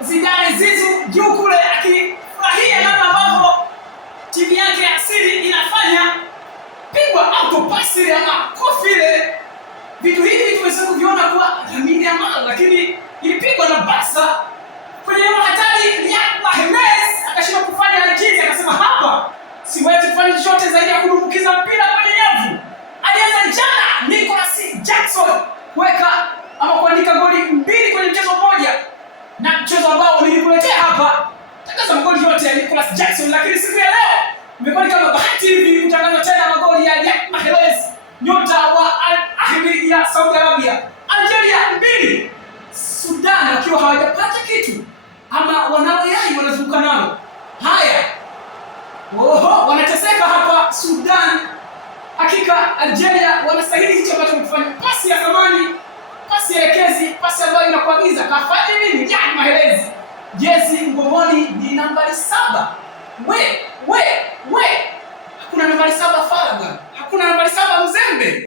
Zidane Zizu juu kule akifurahia namna ambavyo timu yake asili inafanya. Pigwa autopasi ama kofi ile. Vitu hivi tumeweza kuviona kwa Lamine Yamal, lakini ilipigwa na Barca kwenye hatari. Riyad Mahrez akashindwa kufanya ajizi, akasema hapa siwezi kufanya chochote zaidi ya kudumbukiza mpira kwenye nyavu. Alianza jana Nicolas Jackson kuweka ama kuandika goli 2 kwenye mchezo mmoja, na mchezo ambao nilikuletea hapa tangaza magoli yote ya Nicolas Jackson, lakini siku ya leo imekuwa kama bahati hivi kutangaza tena magoli ya Riyad Mahrez, nyota wa Al Ahly ya Saudi Arabia. Algeria 2, Sudan wakiwa hawajapata kitu ama wanaoyai wanazunguka nao. Haya, wanateseka hapa Sudan. Hakika Algeria wanastahili hicho ambacho wamefanya. Pasi ya thamani, pasi elekezi, pasi ambayo inakuagiza kafanye nini. Riyad Mahrez, jezi mgongoni ni nambari 7. Hakuna nambari 7 Farga, hakuna nambari 7 Mzembe.